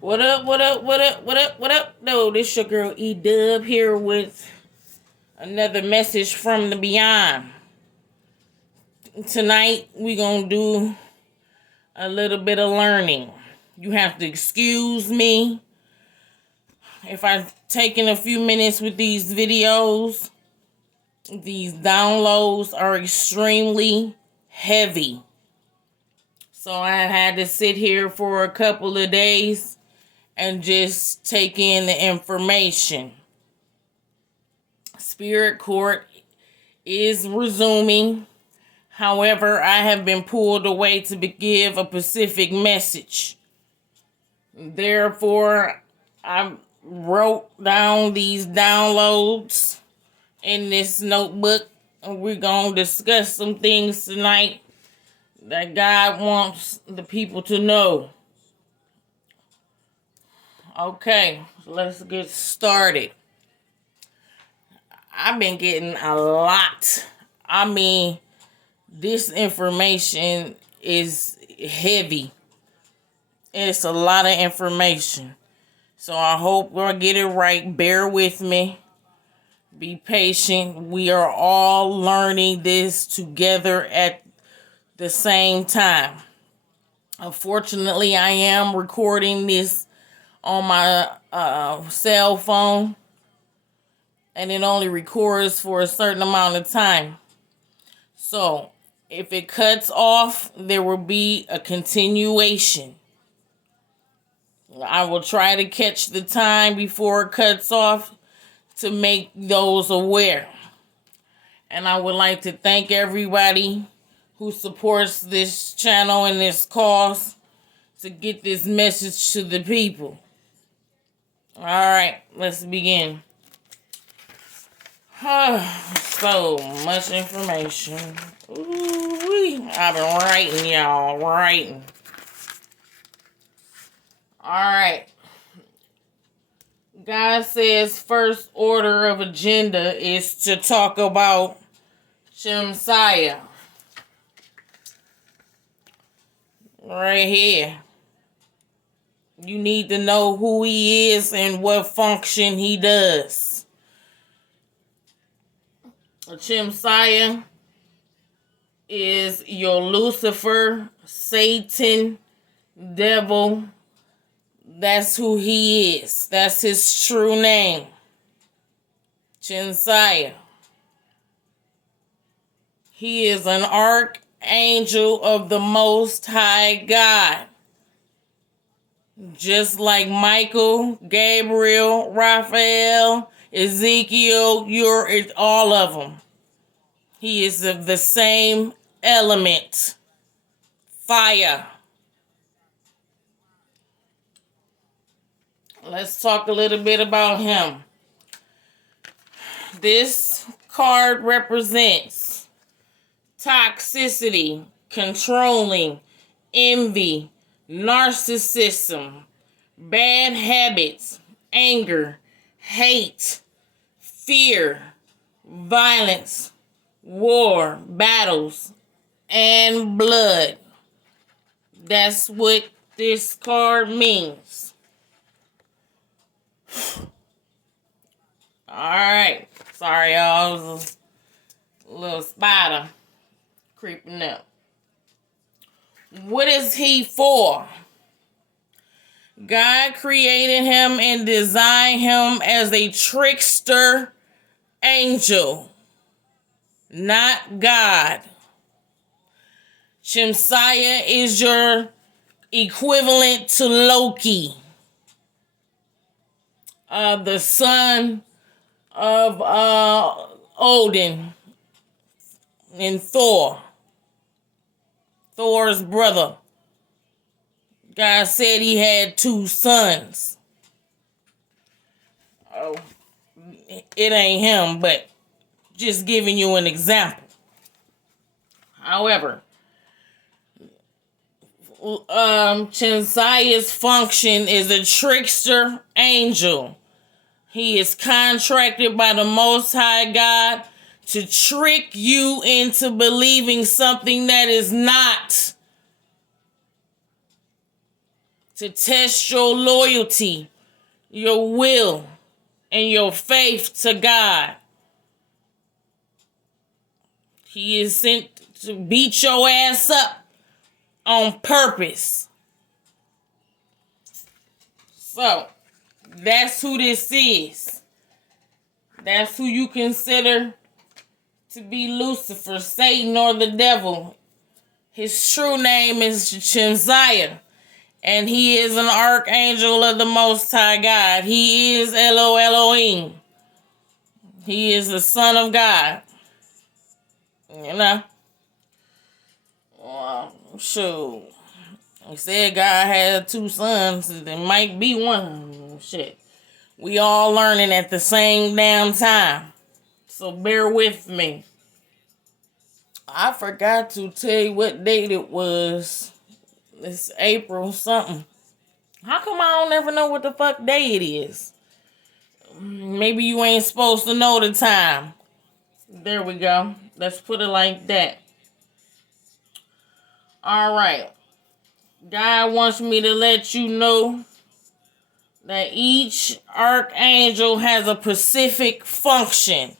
What up, what up, what up, what up, what up? No, this your girl Dubb here with another message from the beyond. Tonight we gonna do a little bit of learning. You have to excuse me if I've taken a few minutes with these videos. These downloads are extremely heavy. So I had to sit here for a couple of days and just take in the information. Spirit Court is resuming. However, I have been pulled away to give a specific message. Therefore, I wrote down these downloads in this notebook, and we're going to discuss some things tonight that God wants the people to know. Okay, let's get started. I've been getting a lot. This information is heavy. It's a lot of information. So I hope we'll get it right. Bear with me. Be patient. We are all learning this together at the same time. Unfortunately, I am recording this on my cell phone, and it only records for a certain amount of time. So if it cuts off, there will be a continuation. I will try to catch the time before it cuts off to make those aware. And I would like to thank everybody who supports this channel and this cause to get this message to the people. All right, let's begin. So much information. Ooh-wee. I've been writing, y'all, writing. All right. God says first order of agenda is to talk about Shemaiah. Right here. You need to know who he is and what function he does. Shemaiah is your Lucifer, Satan, devil. That's who he is. That's his true name. Shemaiah. He is an archangel of the Most High God. Just like Michael, Gabriel, Raphael, Ezekiel, it's all of them. He is of the same element. Fire. Let's talk a little bit about him. This card represents toxicity, controlling, envy, narcissism, bad habits, anger, hate, fear, violence, war, battles, and blood. That's what this card means. Alright. Sorry, y'all. It was a little spider creeping up. What is he for? God created him and designed him as a trickster angel, not God. Shemaiah is your equivalent to Loki, the son of Odin and Thor's brother. God said he had 2 sons. Oh, it ain't him, but just giving you an example. However, Shemaiah's function is a trickster angel. He is contracted by the Most High God to trick you into believing something that is not. to test your loyalty, your will, and your faith to God. He is sent to beat your ass up on purpose. So, that's who this is. That's who you consider to be Lucifer, Satan, or the devil. His true name is Chinziah, and he is an archangel of the Most High God. He is Elohim. He is the Son of God. You know? Well, shoot. He said God had 2 sons. There might be one. Shit. We all learning at the same damn time. So bear with me. I forgot to tell you what date it was. It's April something. How come I don't ever know what the fuck day it is? Maybe you ain't supposed to know the time. There we go. Let's put it like that. Alright. God wants me to let you know that each archangel has a specific function.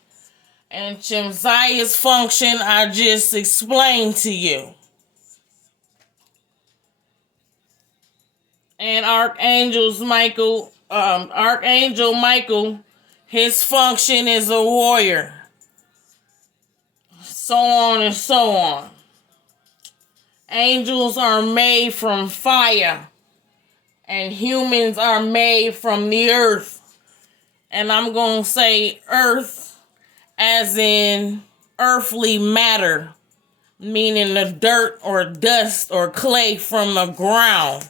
And Chinziah's function I just explained to you. And Archangel Michael, his function is a warrior. So on and so on. Angels are made from fire, and humans are made from the earth. And I'm going to say earth as in earthly matter, meaning the dirt or dust or clay from the ground,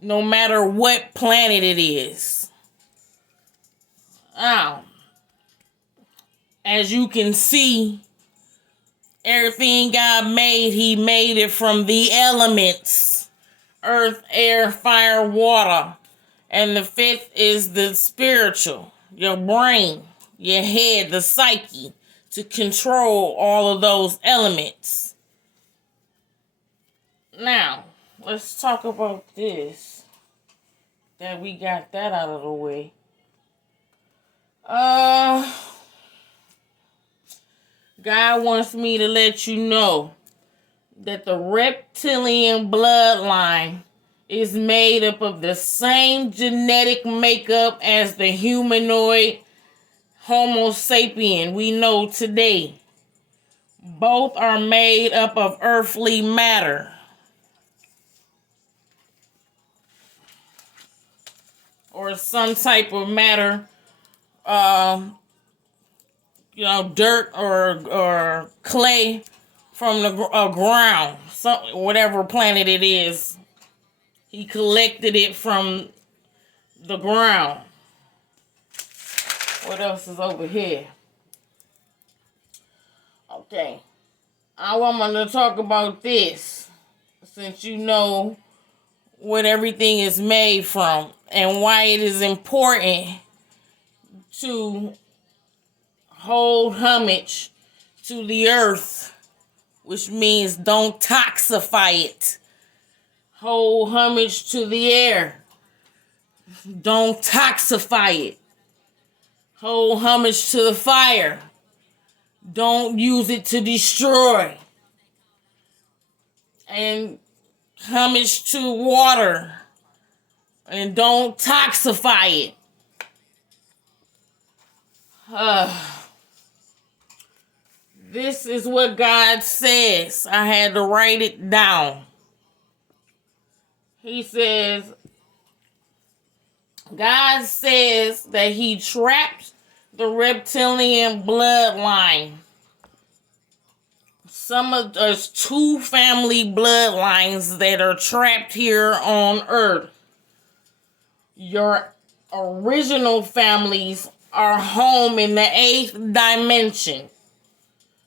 no matter what planet it is. Now, as you can see, everything God made, he made it from the elements: earth, air, fire, water. And the 5th is the spiritual, your brain, your head, the psyche, to control all of those elements. Now, let's talk about this. That we got that out of the way. God wants me to let you know that the reptilian bloodline is made up of the same genetic makeup as the humanoid Homo sapien we know today. Both are made up of earthly matter. Or some type of matter, dirt or clay from the ground, whatever planet it is. He collected it from the ground. What else is over here? Okay. I want to talk about this, since you know what everything is made from and why it is important to hold homage to the earth, which means don't toxify it. Hold homage to the air. Don't toxify it. Hold homage to the fire. Don't use it to destroy. And homage to water. And don't toxify it. This is what God says. I had to write it down. He says, God says that he trapped the reptilian bloodline. There's 2 family bloodlines that are trapped here on Earth. Your original families are home in the 8th dimension.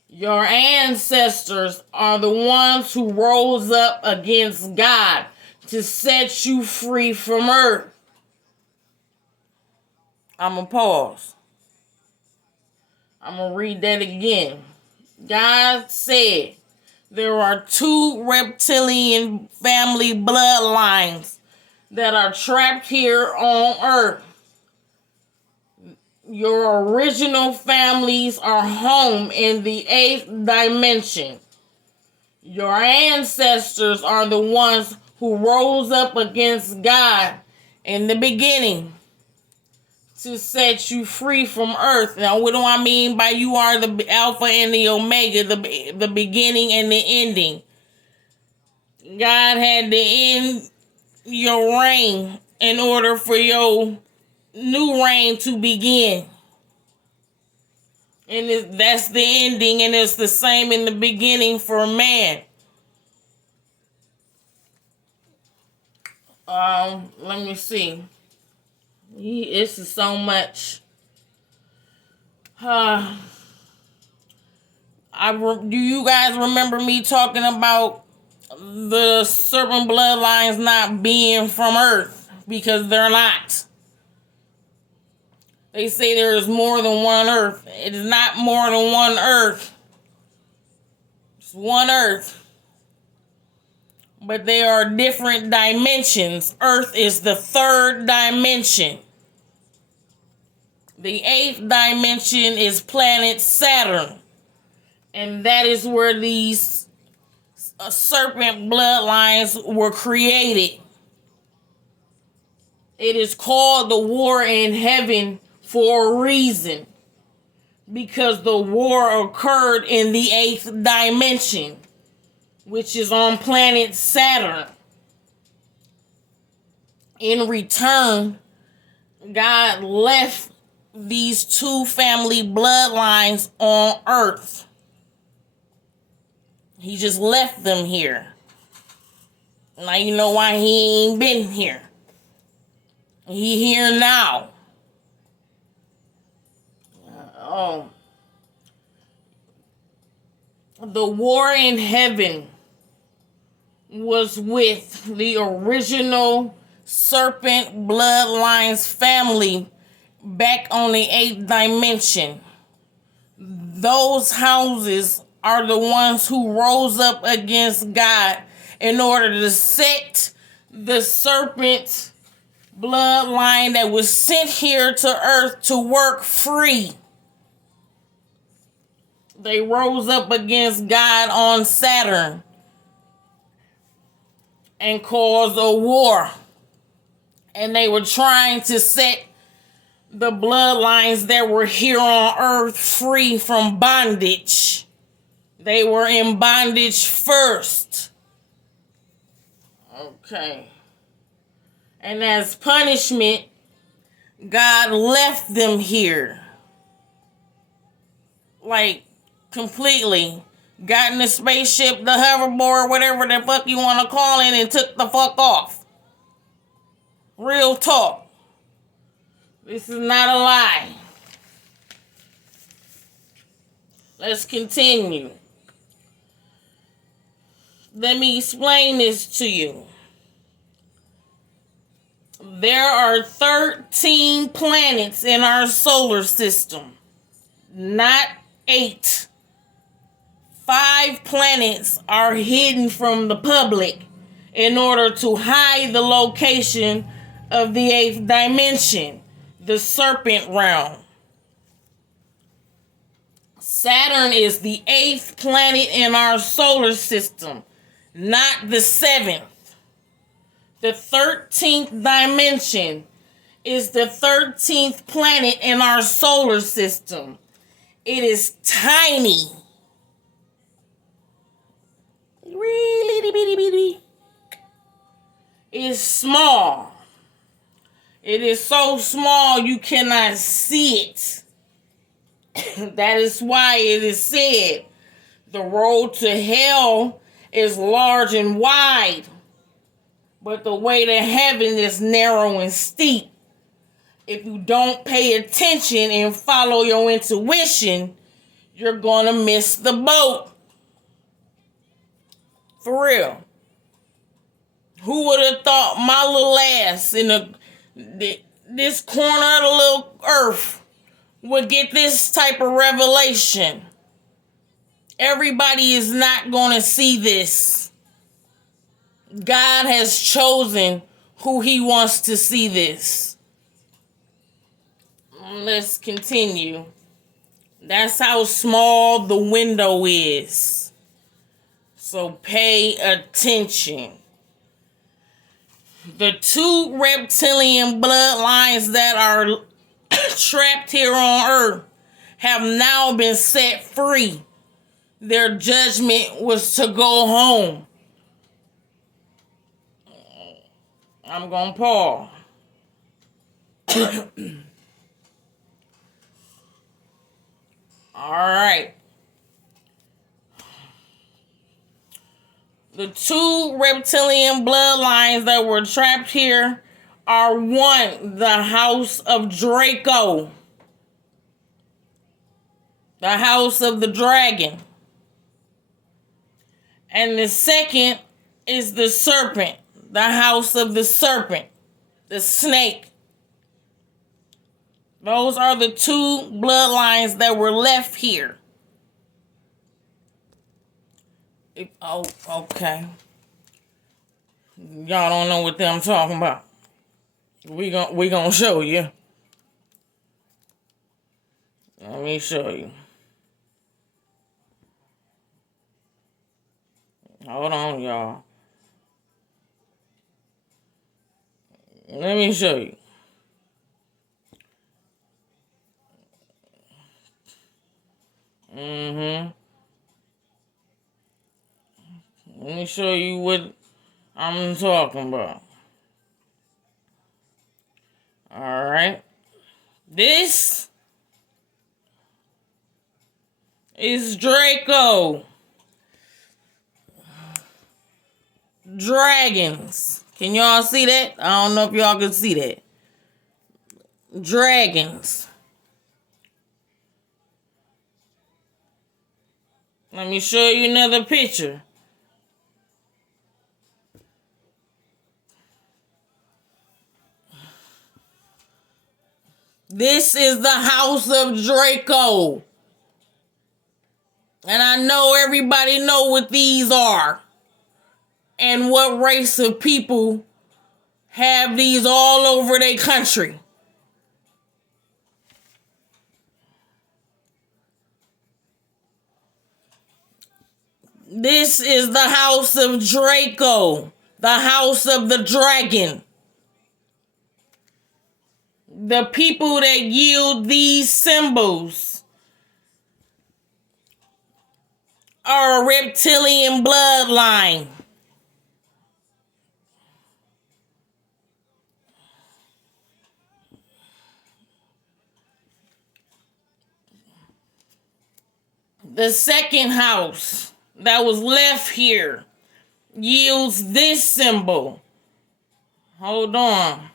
Your ancestors are the ones who rose up against God to set you free from Earth. I'm going to pause. I'm going to read that again. God said there are 2 reptilian family bloodlines that are trapped here on earth. Your original families are home in the 8th dimension. Your ancestors are the ones who rose up against God in the beginning to set you free from earth. Now, what do I mean by you are the Alpha and the Omega, the beginning and the ending? God had to end your reign in order for your new reign to begin. And that's the ending, and it's the same in the beginning for man. Let me see. This is so much. Do you guys remember me talking about the serpent bloodlines not being from Earth? Because they're not. They say there is more than one Earth. It is not more than one Earth. It's one Earth. But there are different dimensions. Earth is the 3rd dimension. The 8th dimension is planet Saturn. And that is where these serpent bloodlines were created. It is called the war in heaven for a reason. Because the war occurred in the 8th dimension, which is on planet Saturn. In return, God left these 2 family bloodlines on Earth. He just left them here. Now you know why he ain't been here. He here now. The war in heaven was with the original serpent bloodlines family back on the 8th dimension. Those houses are the ones who rose up against God in order to set the serpent bloodline that was sent here to earth to work free. They rose up against God on Saturn and caused a war. And they were trying to set the bloodlines that were here on earth free from bondage. They were in bondage first. Okay. And as punishment, God left them here. Like, completely. Got in the spaceship, the hoverboard, whatever the fuck you want to call it, and took the fuck off. Real talk. This is not a lie. Let's continue. Let me explain this to you. There are 13 planets in our solar system, not 8. 5 planets are hidden from the public in order to hide the location of the 8th dimension, the serpent realm. Saturn is the 8th planet in our solar system, not the 7th. The 13th dimension is the 13th planet in our solar system. It is tiny. Really bitty bitty. It's small. It is so small you cannot see it. That is why it is said the road to hell is large and wide, but the way to heaven is narrow and steep. If you don't pay attention and follow your intuition, you're gonna miss the boat. For real. Who would have thought my little ass in this corner of the little earth would get this type of revelation? Everybody is not going to see this. God has chosen who he wants to see this. Let's continue. That's how small the window is. So pay attention. The two reptilian bloodlines that are trapped here on Earth have now been set free. Their judgment was to go home. I'm going to pause. All right. The two reptilian bloodlines that were trapped here are one, the House of Draco, the House of the Dragon. And the second is the Serpent, the House of the Serpent, the Snake. Those are the two bloodlines that were left here. Okay. Y'all don't know what I'm talking about. We gonna show you. Let me show you. Hold on, y'all. Let me show you. Let me show you what I'm talking about. Alright. This is Draco. Dragons. Can y'all see that? I don't know if y'all can see that. Dragons. Let me show you another picture. This is the House of Draco. And I know everybody know what these are. And what race of people have these all over their country. This is the House of Draco, the House of the Dragon. The people that yield these symbols are a reptilian bloodline. The second house that was left here yields this symbol. Hold on.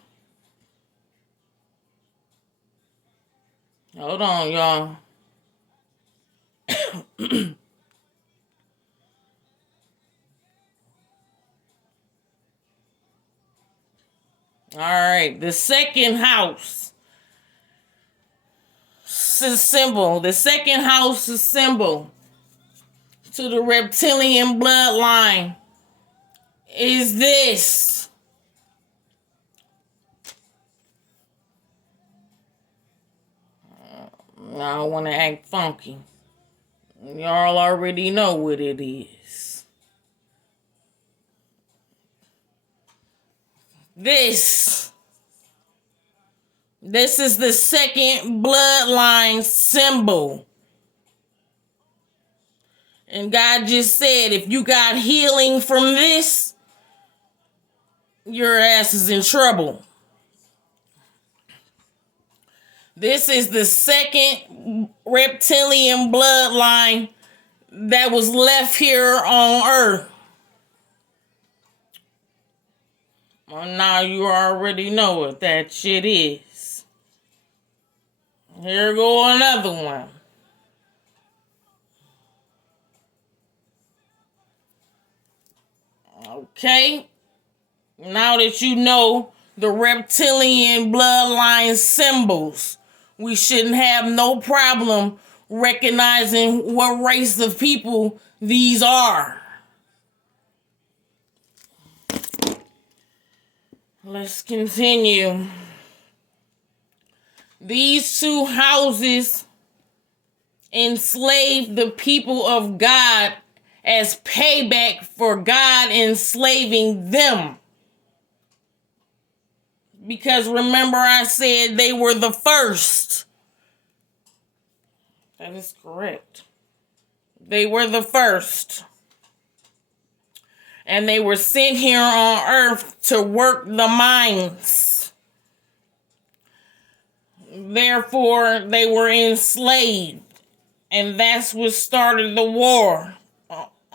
Hold on, y'all. All right, the second house symbol. The second house symbol to the reptilian bloodline is this. I don't want to act funky. Y'all already know what it is. This is the second bloodline symbol. And God just said, if you got healing from this, your ass is in trouble. This is the second reptilian bloodline that was left here on Earth. Well, now you already know what that shit is. Here go another one. Okay. Now that you know the reptilian bloodline symbols, we shouldn't have no problem recognizing what race of people these are. Let's continue. These two houses enslaved the people of God as payback for God enslaving them. Because remember I said they were the first. That is correct. They were the first. And they were sent here on earth to work the mines. Therefore, they were enslaved. And that's what started the war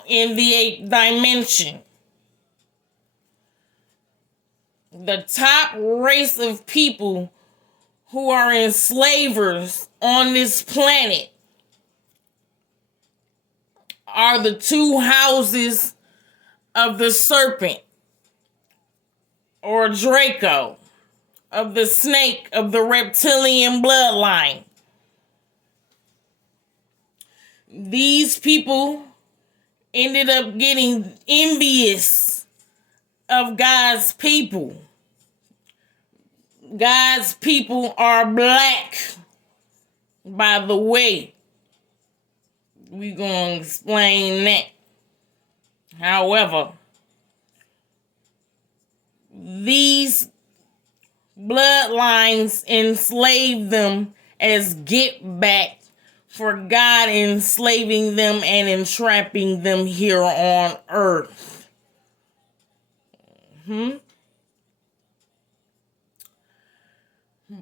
in the 8th dimension. The top race of people who are enslavers on this planet are the two houses of the serpent or Draco, of the snake, of the reptilian bloodline. These people ended up getting envious of God's people. God's people are black, by the way. We're going to explain that. However, these bloodlines enslaved them as get back for God enslaving them and entrapping them here on earth.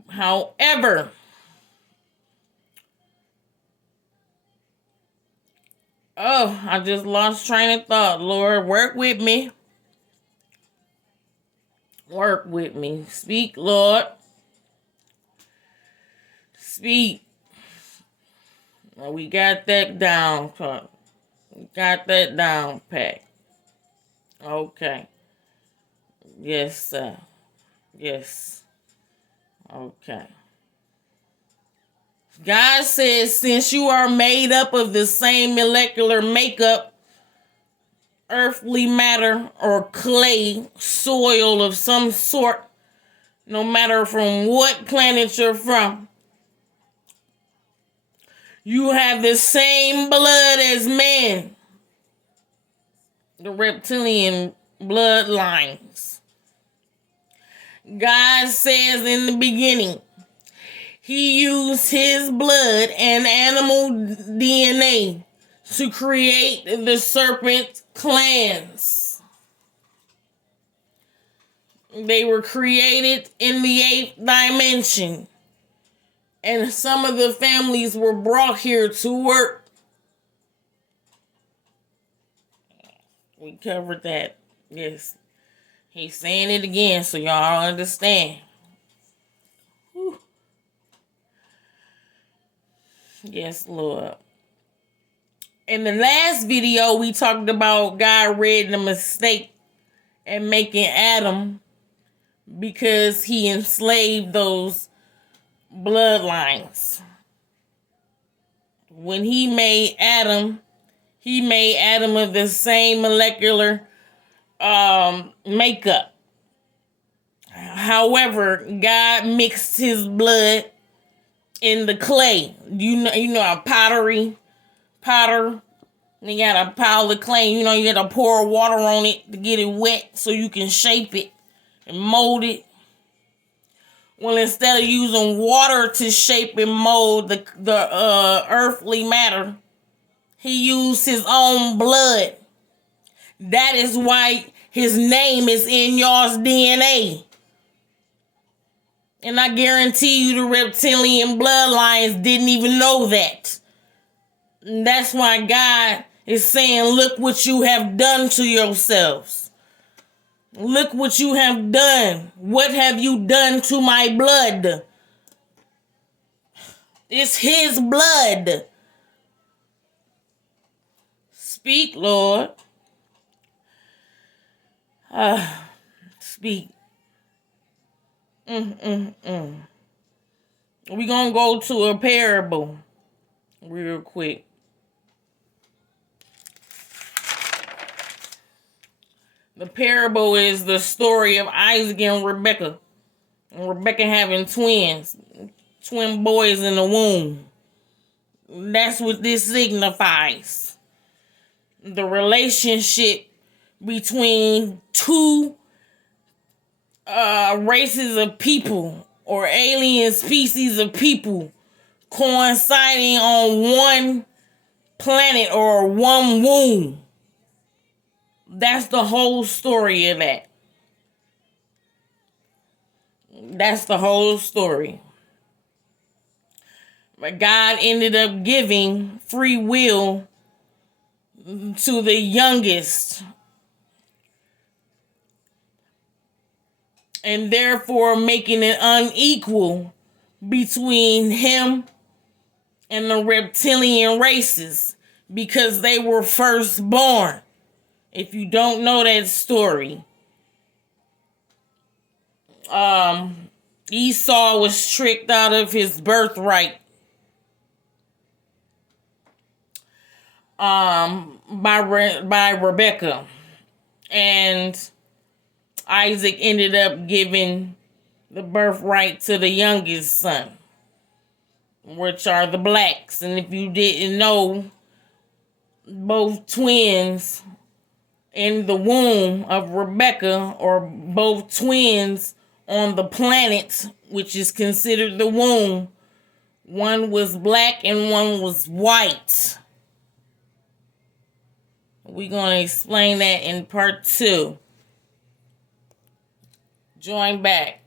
However, I just lost train of thought. Lord, work with me. Work with me. Speak, Lord. Speak. Well, we got that down, Pat. We got that down, Pat. Okay. Yes, sir. Yes. Okay. God says, since you are made up of the same molecular makeup, earthly matter or clay, soil of some sort, no matter from what planet you're from, you have the same blood as man, the reptilian bloodlines. God says in the beginning, He used His blood and animal DNA to create the serpent clans. They were created in the 8th dimension. And some of the families were brought here to work. We covered that. Yes. He's saying it again so y'all understand. Whew. Yes, Lord. In the last video, we talked about God read a mistake and making Adam because he enslaved those bloodlines. When he made Adam of the same molecular makeup. However, God mixed his blood in the clay. You know a potter. You got a pile of clay. You know, you got to pour water on it to get it wet so you can shape it and mold it. Well, instead of using water to shape and mold the earthly matter, he used his own blood. That is why his name is in y'all's DNA. And I guarantee you the reptilian bloodlines didn't even know that. And that's why God is saying, look what you have done to yourselves. Look what you have done. What have you done to my blood? It's his blood. Speak, Lord. Speak. We're going to go to a parable real quick. The parable is the story of Isaac and Rebekah. And Rebekah having twin boys in the womb. That's what this signifies. The relationship between two races of people or alien species of people coinciding on one planet or one womb. That's the whole story of that. That's the whole story. But God ended up giving free will to the youngest, and therefore making it unequal between him and the reptilian races because they were firstborn. If you don't know that story, Esau was tricked out of his birthright by Rebekah, and Isaac ended up giving the birthright to the youngest son, which are the blacks. And if you didn't know, both twins in the womb of Rebekah, or both twins on the planet, which is considered the womb, one was black and one was white. We're going to explain that in part 2. Join back.